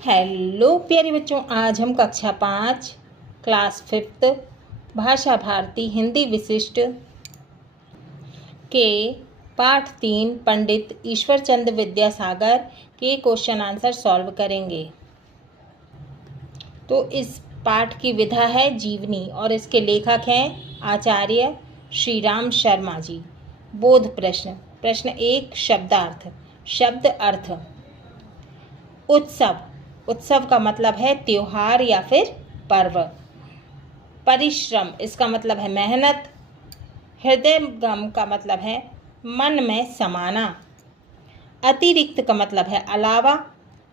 Hello प्यारे बच्चों, आज हम कक्षा 5 क्लास 5 भाषा भारती हिंदी विशिष्ट के पाठ 3 पंडित ईश्वर चंद्र विद्यासागर के क्वेश्चन आंसर सॉल्व करेंगे। तो इस पाठ की विधा है जीवनी और इसके लेखक हैं आचार्य श्री राम शर्मा जी। बोध प्रश्न। प्रश्न 1, शब्दार्थ। शब्द अर्थ। उत्सव। उत्सव का मतलब है त्योहार या फिर पर्व। परिश्रम, इसका मतलब है मेहनत। हृदयंगम का मतलब है मन में समाना। अतिरिक्त का मतलब है अलावा।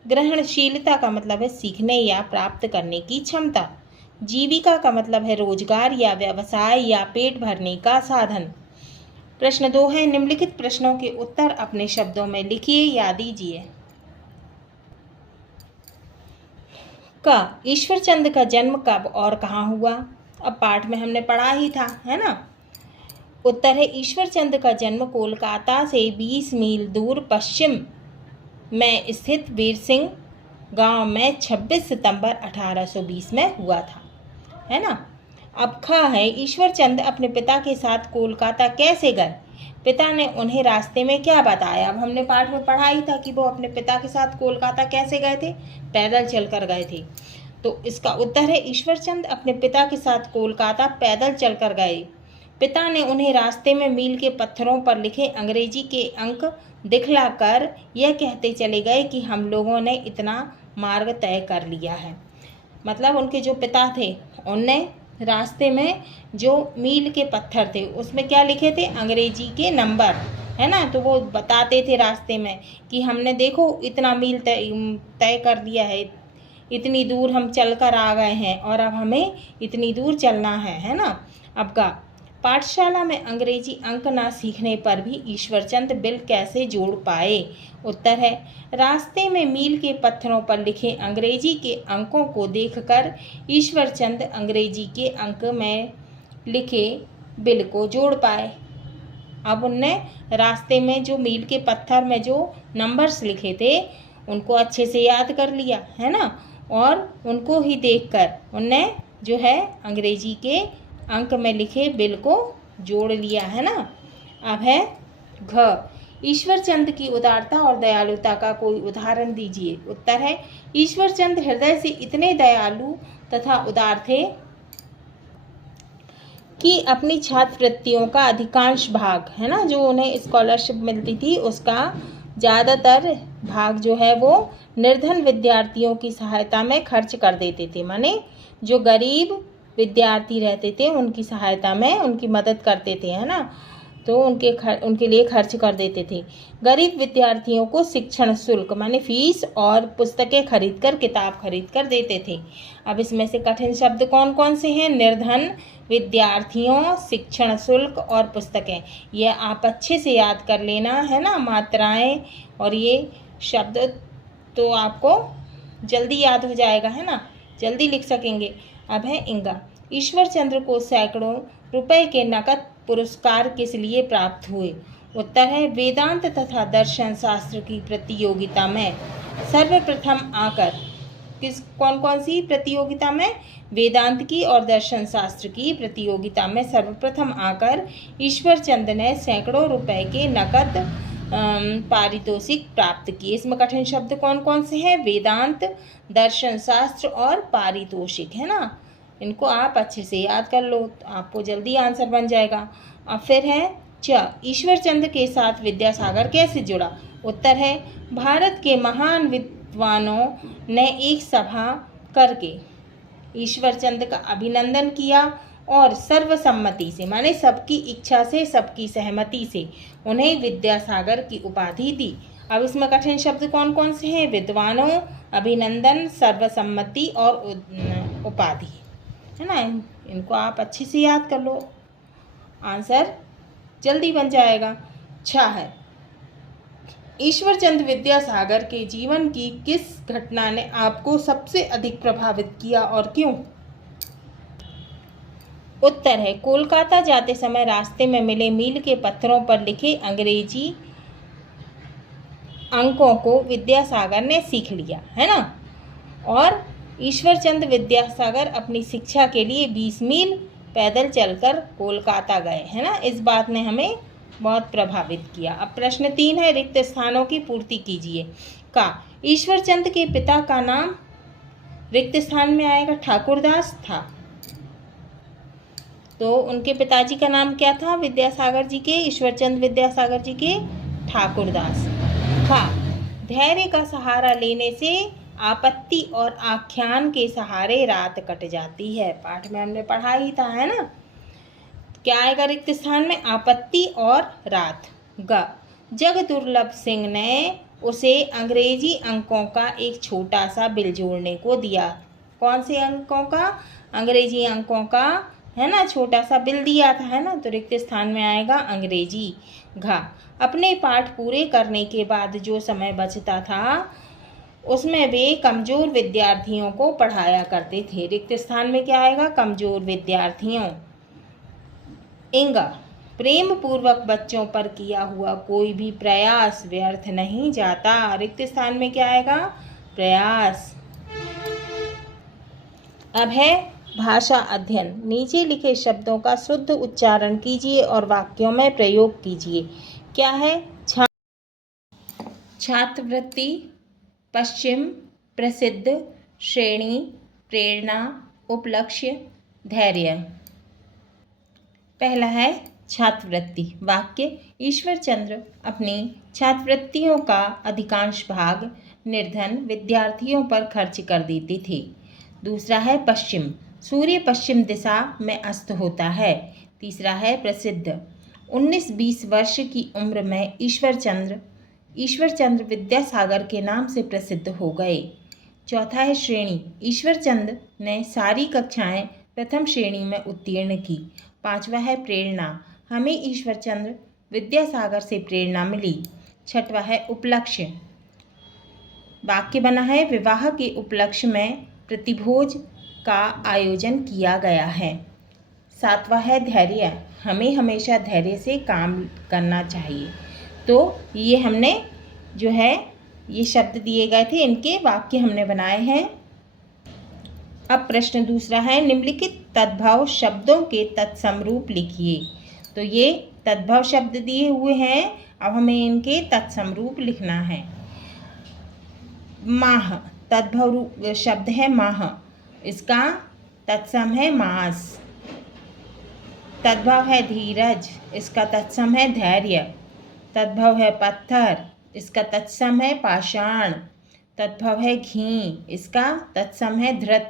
ग्रहणशीलता का मतलब है सीखने या प्राप्त करने की क्षमता। जीविका का मतलब है रोजगार या व्यवसाय या पेट भरने का साधन। प्रश्न 2 है, निम्नलिखित प्रश्नों के उत्तर अपने शब्दों में लिखिए या दीजिए। का ईश्वर चंद्र का जन्म कब और कहाँ हुआ? अब पाठ में हमने पढ़ा ही था, है ना। उत्तर है ईश्वर चंद्र का जन्म कोलकाता से 20 मील दूर पश्चिम में स्थित वीर सिंह गांव में 26 सितंबर 1820 में हुआ था, है ना। अब खा है, ईश्वर चंद्र अपने पिता के साथ कोलकाता कैसे गए? पिता ने उन्हें रास्ते में क्या बताया? अब हमने पाठ में पढ़ा ही था कि वो अपने पिता के साथ कोलकाता कैसे गए थे, पैदल चलकर गए थे। तो इसका उत्तर है ईश्वर चंद्र अपने पिता के साथ कोलकाता पैदल चलकर गए। पिता ने उन्हें रास्ते में मील के पत्थरों पर लिखे अंग्रेजी के अंक दिखलाकर यह कहते चले गए कि हम लोगों ने इतना मार्ग तय कर लिया है। मतलब उनके जो पिता थे उनने रास्ते में जो मील के पत्थर थे उसमें क्या लिखे थे? अंग्रेजी के नंबर, है ना। तो वो बताते थे रास्ते में कि हमने देखो इतना मील तय कर दिया है, इतनी दूर हम चलकर आ गए हैं और अब हमें इतनी दूर चलना है ना। अब का पाठशाला में अंग्रेजी अंक ना सीखने पर भी ईश्वर चंद्र बिल कैसे जोड़ पाए? उत्तर है रास्ते में मील के पत्थरों पर लिखे अंग्रेजी के अंकों को देखकर ईश्वर चंद्र अंग्रेजी के अंक में लिखे बिल को जोड़ पाए। अब उनने रास्ते में जो मील के पत्थर में जो नंबर्स लिखे थे उनको अच्छे से याद कर लिया, है ना। और उनको ही देखकर उनने जो है अंग्रेजी के अंक में लिखे बिल को जोड़ लिया, है ना। अब है घ, ईश्वर चंद्र की उदारता और दयालुता का कोई उदाहरण दीजिए। उत्तर है ईश्वर चंद्र हृदय से इतने दयालु तथा उदार थे कि अपनी छात्रवृत्तियों का अधिकांश भाग, है ना, जो उन्हें स्कॉलरशिप मिलती थी उसका ज़्यादातर भाग जो है वो निर्धन विद्यार्थियों की सहायता में खर्च कर देते थे। माने जो गरीब विद्यार्थी रहते थे उनकी सहायता में उनकी मदद करते थे, है ना। तो उनके लिए खर्च कर देते थे। गरीब विद्यार्थियों को शिक्षण शुल्क माने फीस और पुस्तकें खरीदकर किताब खरीद कर देते थे। अब इसमें से कठिन शब्द कौन कौन से हैं? निर्धन विद्यार्थियों, शिक्षण शुल्क और पुस्तकें। ये आप अच्छे से याद कर लेना, है ना, मात्राएं और ये शब्द तो आपको जल्दी याद हो जाएगा, है ना, जल्दी लिख सकेंगे। अब है इंगा, ईश्वर चंद्र को सैकड़ों रुपए के नकद पुरस्कार किस लिए प्राप्त हुए? उत्तर है वेदांत तथा दर्शन शास्त्र की प्रतियोगिता में सर्वप्रथम आकर। कौन कौन सी प्रतियोगिता में? वेदांत की और दर्शन शास्त्र की प्रतियोगिता में सर्वप्रथम आकर ईश्वर चंद्र ने सैकड़ों रुपए के नकद पारितोषिक प्राप्त किए। इसमें कठिन शब्द कौन कौन से हैं? वेदांत, दर्शन शास्त्र और पारितोषिक, है ना। इनको आप अच्छे से याद कर लो तो आपको जल्दी आंसर बन जाएगा। अब फिर है च, ईश्वर चंद्र के साथ विद्यासागर कैसे जुड़ा? उत्तर है भारत के महान विद्वानों ने एक सभा करके ईश्वर चंद्र का अभिनंदन किया और सर्वसम्मति से माने सबकी इच्छा से, सबकी सहमति से उन्हें विद्यासागर की उपाधि दी। अब इसमें कठिन शब्द कौन कौन से हैं? विद्वानों, अभिनंदन, सर्वसम्मति और उपाधि, है ना। इनको आप अच्छे से याद कर लो, आंसर जल्दी बन जाएगा। अच्छा है, ईश्वर चंद्र विद्यासागर के जीवन की किस घटना ने आपको सबसे अधिक प्रभावित किया और क्यों? उत्तर है कोलकाता जाते समय रास्ते में मिले मील के पत्थरों पर लिखे अंग्रेजी अंकों को विद्यासागर ने सीख लिया, है ना। और ईश्वरचंद विद्यासागर अपनी शिक्षा के लिए 20 मील पैदल चलकर कोलकाता गए, है ना। इस बात ने हमें बहुत प्रभावित किया। अब प्रश्न 3 है, रिक्त स्थानों की पूर्ति कीजिए। का ईश्वरचंद के पिता का नाम रिक्त स्थान में आएगा ठाकुरदास था। तो उनके पिताजी का नाम क्या था विद्यासागर जी के, ईश्वरचंद विद्यासागर जी के? ठाकुरदास। था धैर्य का सहारा लेने से आपत्ति और आख्यान के सहारे रात कट जाती है। पाठ में हमने पढ़ा ही था, है ना। क्या आएगा रिक्त स्थान में? आपत्ति और रात। ग जग दुर्लभ सिंह ने उसे अंग्रेजी अंकों का एक छोटा सा बिल जोड़ने को दिया। कौन से अंकों का? अंग्रेजी अंकों का, है ना, छोटा सा बिल दिया था, है ना। तो रिक्त स्थान में आएगा अंग्रेजी। घ अपने पाठ पूरे करने के बाद जो समय बचता था उसमें वे कमजोर विद्यार्थियों को पढ़ाया करते थे। रिक्त स्थान में क्या आएगा? कमजोर विद्यार्थियों। इंगा प्रेम पूर्वक बच्चों पर किया हुआ कोई भी प्रयास व्यर्थ नहीं जाता। रिक्त स्थान में क्या आएगा? प्रयास। अब है भाषा अध्ययन। नीचे लिखे शब्दों का शुद्ध उच्चारण कीजिए और वाक्यों में प्रयोग कीजिए। क्या है? छात्रवृत्ति, पश्चिम, प्रसिद्ध, श्रेणी, प्रेरणा, उपलक्ष्य, धैर्य। पहला है छात्रवृत्ति। वाक्य, ईश्वरचंद्र अपनी छात्रवृत्तियों का अधिकांश भाग निर्धन विद्यार्थियों पर खर्च कर देते थे। दूसरा है पश्चिम, सूर्य पश्चिम दिशा में अस्त होता है। तीसरा है प्रसिद्ध, 19-20 वर्ष की उम्र में ईश्वरचंद्र विद्यासागर के नाम से प्रसिद्ध हो गए। चौथा है श्रेणी, ईश्वरचंद ने सारी कक्षाएं प्रथम श्रेणी में उत्तीर्ण की। पांचवा है प्रेरणा, हमें ईश्वरचंद्र विद्यासागर से प्रेरणा मिली। छठवा है उपलक्ष्य, वाक्य बना है विवाह के उपलक्ष्य में प्रतिभोज का आयोजन किया गया है। सातवां है धैर्य, हमें हमेशा धैर्य से काम करना चाहिए। तो ये हमने जो है ये शब्द दिए गए थे, इनके वाक्य हमने बनाए हैं। अब प्रश्न दूसरा है, निम्नलिखित तद्भव शब्दों के तत्समरूप लिखिए। तो ये तद्भव शब्द दिए हुए हैं, अब हमें इनके तत्समरूप लिखना है। माह, तद्भव शब्द है माह, इसका तत्सम है मास। तद्भव है धीरज, इसका तत्सम है धैर्य। तद्भव है पत्थर, इसका तत्सम है पाषाण। तद्भव है घी, इसका तत्सम है धृत।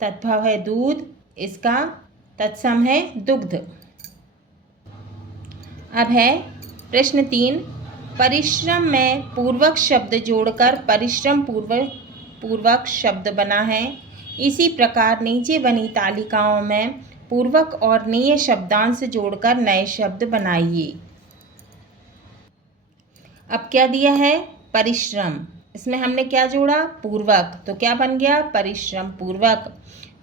तद्भव है दूध, इसका तत्सम है दुग्ध। अब है प्रश्न 3, परिश्रम में पूर्वक शब्द जोड़कर परिश्रम पूर्वक शब्द बना है। इसी प्रकार नीचे बनी तालिकाओं में पूर्वक और नीय शब्दांश जोड़कर नए शब्द बनाइए। अब क्या दिया है? परिश्रम, इसमें हमने क्या जोड़ा? पूर्वक, तो क्या बन गया? परिश्रम पूर्वक।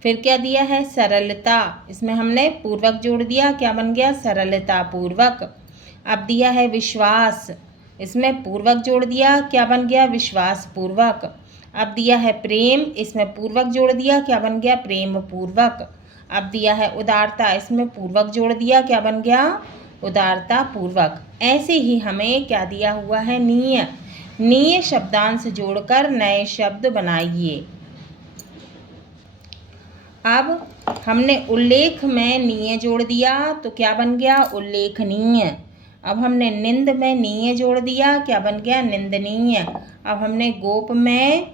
फिर क्या दिया है? सरलता, इसमें हमने पूर्वक जोड़ दिया, क्या बन गया? सरलता पूर्वक। अब दिया है विश्वास, इसमें पूर्वक जोड़ दिया, क्या बन गया? विश्वास पूर्वक। अब दिया है प्रेम, इसमें पूर्वक जोड़ दिया, क्या बन गया? प्रेम पूर्वक। अब दिया है उदारता, इसमें पूर्वक जोड़ दिया, क्या बन गया? उदारता पूर्वक। ऐसे ही हमें क्या दिया हुआ है? नीय शब्दांश जोड़कर नए शब्द बनाइए। अब हमने उल्लेख में नीय जोड़ दिया, तो क्या बन गया? उल्लेखनीय। अब हमने निंद में नीय जोड़ दिया, क्या बन गया? निंदनीय। अब हमने गोप में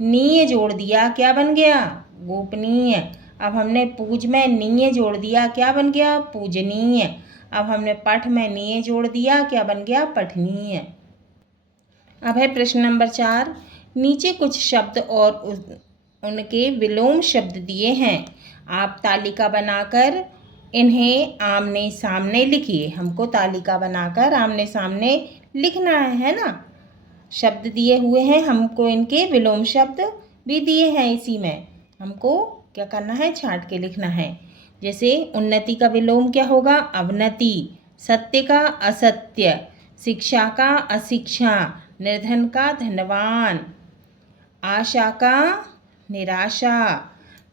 नीय जोड़ दिया, क्या बन गया? गोपनीय। अब हमने पूज में नीय जोड़ दिया, क्या बन गया? पूजनीय। अब हमने पठ में नीय जोड़ दिया, क्या बन गया? पठनीय। अब है प्रश्न नंबर 4, नीचे कुछ शब्द और उनके विलोम शब्द दिए हैं। आप तालिका बनाकर इन्हें आमने सामने लिखिए। हमको तालिका बनाकर आमने सामने लिखना है ना। शब्द दिए हुए हैं, हमको इनके विलोम शब्द भी दिए हैं। इसी में हमको क्या करना है? छांट के लिखना है। जैसे उन्नति का विलोम क्या होगा? अवनति। सत्य का असत्य, शिक्षा का अशिक्षा, निर्धन का धनवान, आशा का निराशा,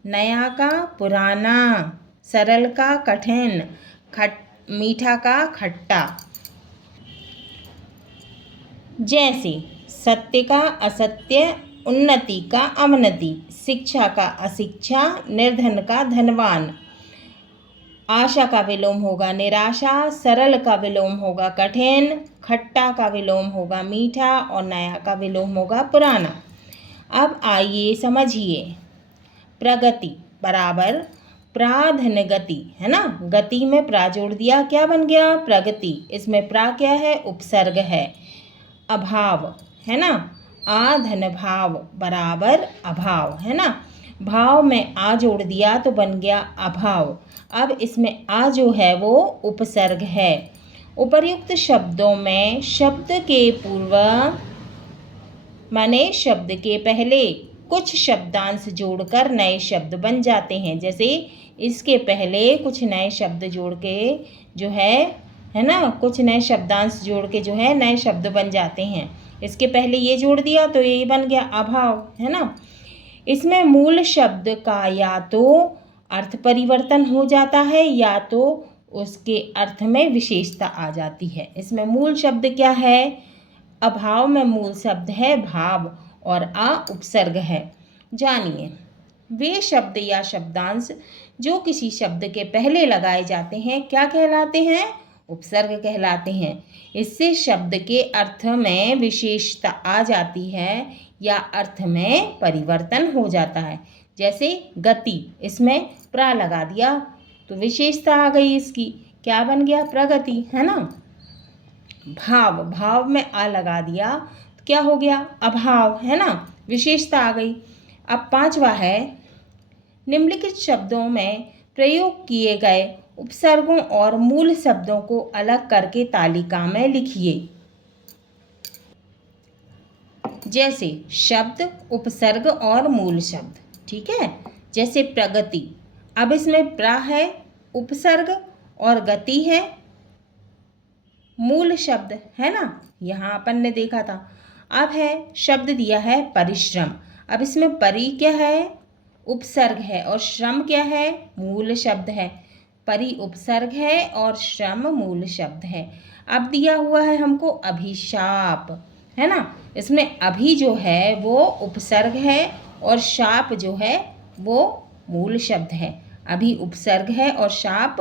नया का पुराना, सरल का कठिन, मीठा का खट्टा। जैसे सत्य का असत्य, उन्नति का अवनति, शिक्षा का अशिक्षा, निर्धन का धनवान। आशा का विलोम होगा निराशा, सरल का विलोम होगा कठिन, खट्टा का विलोम होगा मीठा और नया का विलोम होगा पुराना। अब आइए समझिए। प्रगति बराबर प्राधन गति, है ना। गति में प्रा जोड़ दिया, क्या बन गया प्रगति। इसमें प्रा क्या है, उपसर्ग है। अभाव, है ना, आधन भाव बराबर अभाव, है ना। भाव में आ जोड़ दिया तो बन गया अभाव। अब इसमें आ जो है वो उपसर्ग है। उपर्युक्त शब्दों में शब्द के पूर्व माने शब्द के पहले कुछ शब्दांश जोड़कर नए शब्द बन जाते हैं। जैसे इसके पहले कुछ नए शब्द जोड़ के जो है ना, कुछ नए शब्दांश जोड़ के जो है नए शब्द बन जाते हैं। इसके पहले ये जोड़ दिया तो ये बन गया अभाव, है ना। इसमें मूल शब्द का या तो अर्थ परिवर्तन हो जाता है या तो उसके अर्थ में विशेषता आ जाती है। इसमें मूल शब्द क्या है, अभाव में मूल शब्द है भाव और आ उपसर्ग है। जानिए, वे शब्द या शब्दांश जो किसी शब्द के पहले लगाए जाते हैं क्या कहलाते हैं, उपसर्ग कहलाते हैं। इससे शब्द के अर्थ में विशेषता आ जाती है या अर्थ में परिवर्तन हो जाता है। जैसे गति, इसमें प्रा लगा दिया तो विशेषता आ गई इसकी, क्या बन गया प्रगति, है ना। भाव, भाव में आ लगा दिया तो क्या हो गया अभाव, है ना, विशेषता आ गई। अब पांचवा है, निम्नलिखित शब्दों में प्रयोग किए गए उपसर्गों और मूल शब्दों को अलग करके तालिका में लिखिए। जैसे शब्द, उपसर्ग और मूल शब्द, ठीक है। जैसे प्रगति, अब इसमें प्रा है, उपसर्ग और गति है, मूल शब्द, है ना, यहाँ अपन ने देखा था। अब है शब्द दिया है परिश्रम, अब इसमें परि क्या है, उपसर्ग है और श्रम क्या है, मूल शब्द है। परि उपसर्ग है और श्रम मूल शब्द है। अब दिया हुआ है हमको अभिशाप, है ना, इसमें अभि जो है वो उपसर्ग है और शाप जो है वो मूल शब्द है। अभि उपसर्ग है और शाप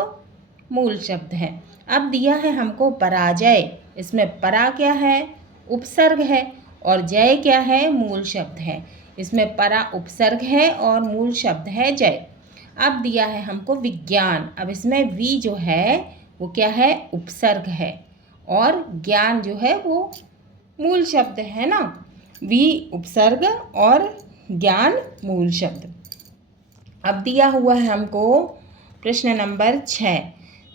मूल शब्द है। अब दिया है हमको पराजय, इसमें परा क्या है, उपसर्ग है और जय क्या है, मूल शब्द है। इसमें परा उपसर्ग है और मूल शब्द है जय। अब दिया है हमको विज्ञान, अब इसमें वी जो है वो क्या है, उपसर्ग है और ज्ञान जो है वो मूल शब्द है ना। वी उपसर्ग और ज्ञान मूल शब्द। अब दिया हुआ है हमको प्रश्न नंबर 6,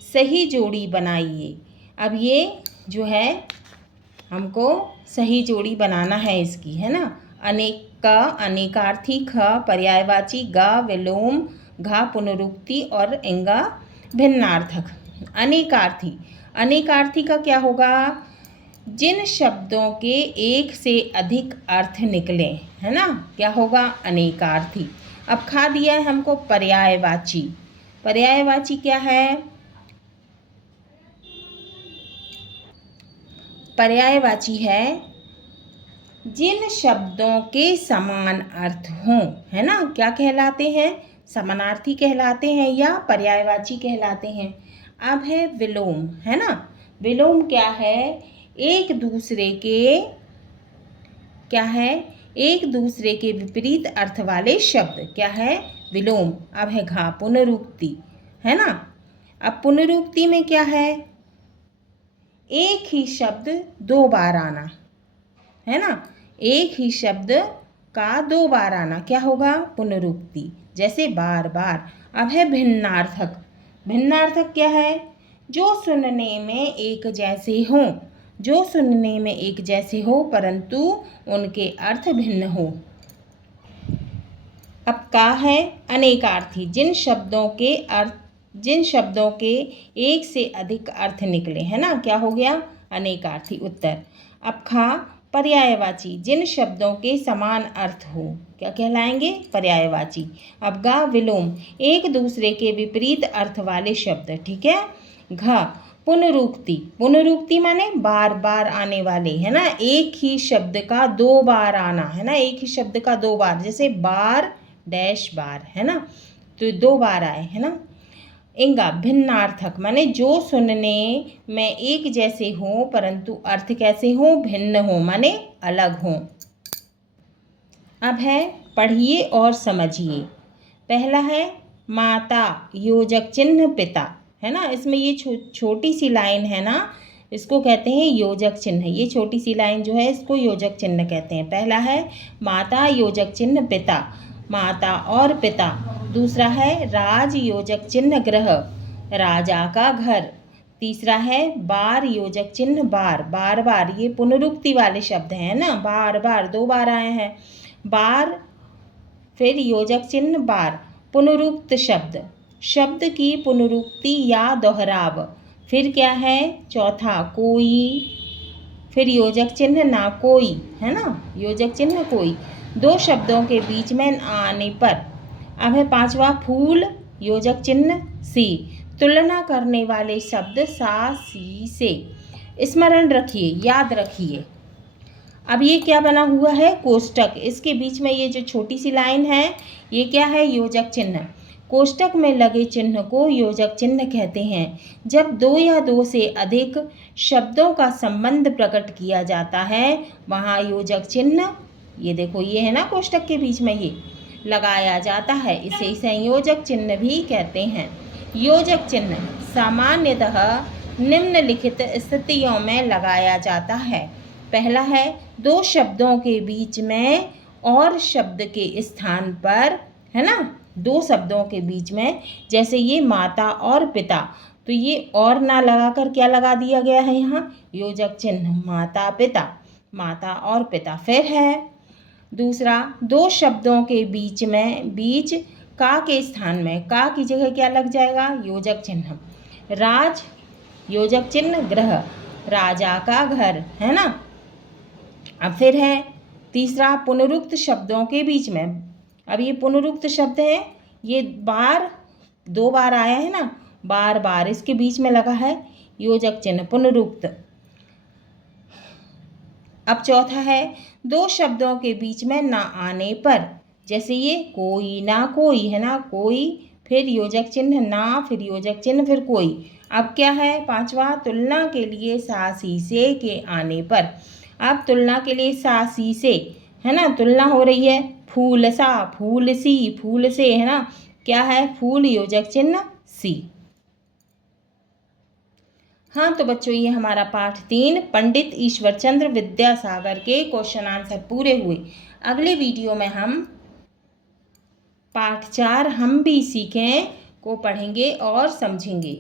सही जोड़ी बनाइए। अब ये जो है हमको सही जोड़ी बनाना है इसकी, है ना। अनेक का अनेकार्थी, ख पर्यायवाची, गा विलोम, घा पुनरुक्ति और इंगा भिन्नार्थक। अनेकार्थी, अनेकार्थी का क्या होगा, जिन शब्दों के एक से अधिक अर्थ निकले, है ना, क्या होगा अनेकार्थी। अब खा दिया है हमको पर्यायवाची, पर्यायवाची क्या है, पर्यायवाची है जिन शब्दों के समान अर्थ हों, है ना, क्या कहलाते हैं, समानार्थी कहलाते हैं या पर्यायवाची कहलाते हैं। अब है विलोम, है ना, विलोम क्या है, एक दूसरे के क्या है, एक दूसरे के विपरीत अर्थ वाले शब्द, क्या है विलोम। अब है घा पुनरुक्ति, है ना। अब पुनरुक्ति में क्या है, एक ही शब्द 2 बार आना, है ना, एक ही शब्द का 2 बार आना क्या होगा पुनरुक्ति, जैसे बार बार। अब है भिन्नार्थक, भिन्नार्थक क्या है, जो सुनने में एक जैसे हों, जो सुनने में एक जैसे हो परंतु उनके अर्थ भिन्न हो। अब का है अनेकार्थी, जिन शब्दों के एक से अधिक अर्थ निकले, है ना, क्या हो गया अनेकार्थी। उत्तर। अब खा पर्यायवाची, जिन शब्दों के समान अर्थ हो, क्या कहलाएंगे? पर्यायवाची। अब ग, विलोम, एक दूसरे के विपरीत अर्थ वाले शब्द, ठीक है। घ, पुनरुक्ति, पुनरुक्ति माने बार बार आने वाले, है ना, एक ही शब्द का दो बार आना, है ना, एक ही शब्द का दो बार, जैसे बार डैश बार, है ना, तो दो बार आए, है ना। इंगा, भिन्नार्थक, माने जो सुनने में एक जैसे हो परंतु अर्थ कैसे हो? भिन्न हो, माने अलग हो। अब है पढ़िए और समझिए। पहला है माता योजक चिन्ह पिता, है ना, इसमें ये छोटी सी लाइन है ना, इसको कहते हैं योजक चिन्ह। ये छोटी सी लाइन जो है इसको योजक चिन्ह कहते हैं। पहला है माता योजक चिन्ह पिता, माता और पिता। दूसरा है राज योजक चिन्ह गृह, राजा का घर। तीसरा है बार योजक चिन्ह बार, बार बार, ये पुनरुक्ति वाले शब्द हैं ना, बार बार दो बार आए हैं, बार, फिर योजक चिन्ह बार, पुनरुक्त शब्द, शब्द की पुनरुक्ति या दोहराव। फिर क्या है? चौथा कोई, फिर योजक चिन्ह ना कोई, है ना, योजक चिन्ह कोई, दो शब्दों के बीच में आने पर। अब है पांचवा फूल योजक चिन्ह सी, तुलना करने वाले शब्द सा सी से। स्मरण रखिए, याद रखिए। अब ये क्या बना हुआ है? कोष्टक, इसके बीच में ये जो छोटी सी लाइन है ये क्या है? योजक चिन्ह। कोष्टक में लगे चिन्ह को योजक चिन्ह कहते हैं। जब दो या दो से अधिक शब्दों का संबंध प्रकट किया जाता है वहाँ योजक चिन्ह, ये देखो ये है ना कोष्टक के बीच में, ये लगाया जाता है, इसे संयोजक चिन्ह भी कहते हैं। योजक चिन्ह सामान्यतः निम्नलिखित स्थितियों में लगाया जाता है। पहला है दो शब्दों के बीच में और शब्द के स्थान पर, है ना, दो शब्दों के बीच में, जैसे ये माता और पिता, तो ये और ना लगाकर क्या लगा दिया गया है यहाँ? योजक चिन्ह, माता पिता, माता और पिता। फिर है दूसरा, दो शब्दों के बीच में, बीच का के स्थान में, का की जगह क्या लग जाएगा? योजक चिन्ह। राज योजक चिन्ह गृह, राजा का घर, है ना। अब फिर है तीसरा, पुनरुक्त शब्दों के बीच में। अब ये पुनरुक्त शब्द है, ये बार दो बार आया है ना, बार बार, इसके बीच में लगा है योजक चिन्ह, पुनरुक्त। अब चौथा है दो शब्दों के बीच में ना आने पर, जैसे ये कोई ना कोई, है ना, कोई, फिर योजक चिन्ह ना, फिर योजक चिन्ह, फिर कोई। अब क्या है? पांचवा, तुलना के लिए सा सी से के आने पर। अब तुलना के लिए सा सी से, है ना, तुलना हो रही है, फूल सा, फूल सी, फूल से, है ना, क्या है? फूल योजक चिन्ह सी। हाँ तो बच्चों, ये हमारा पाठ 3 पंडित ईश्वरचंद्र विद्यासागर के क्वेश्चन आंसर पूरे हुए। अगले वीडियो में हम पाठ 4 हम भी सीखें को पढ़ेंगे और समझेंगे।